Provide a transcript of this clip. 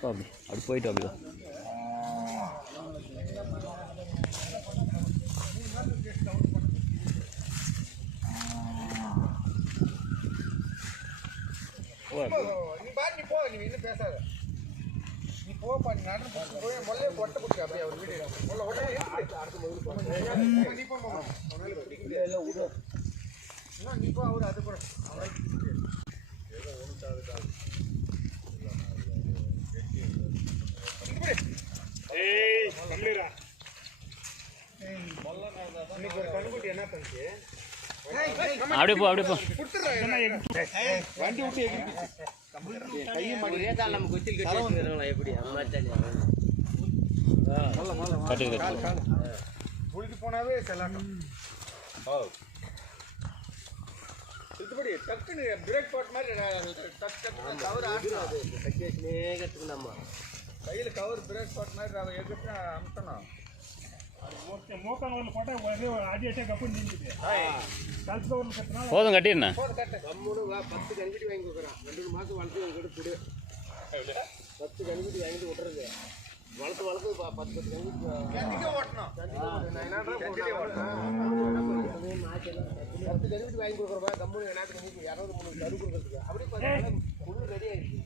அப்படி போயிட்டு அப்படி நீ போ, நீ இன்னும் பேசாத. நீ போப்பா, நீ நடந்து போய் மொல்லையே கொட்டை கொடுக்க அப்படியே அவர் வீடு நீ போமா நீ போ அவரு அது கூட இன்னைக்கு ஒரு கண்ணுக்குட்டி என்ன பண்ணுச்சு அப்படியே போ வண்டி விட்டு ஒரே கால் நம்ம கொச்சில் கட்டி வச்சுக்கிறோம் எப்படி புளிக்கு போனாவே செல்லாட்டம் இதுபடி டக்குன்னு பிரேக் போட்ட மாதிரி கவர் கற்றுக்கணும்மா கையில் கவர் பிரேக் போட்ட மாதிரி அதை எதுக்கு அமுத்தணும் போதும் கட்டிடுண்ணா 10 கண்குட்டி வாங்கி கொடுக்குறான் 2 மாதம் வளர்த்து உங்ககிட்ட கொடு 10 கண்குட்டி வாங்கிட்டு விட்டுறது வளர்த்து 10 கண்குட்டி ஓட்டணும் 10 கண்குட்டி வாங்கி கொடுக்குறப்ப கம்பெனி நேரத்துக்கு 200 300 கரு கொடுக்குறதுக்கு அப்படி பார்த்தா ரெடி ஆகிடுச்சு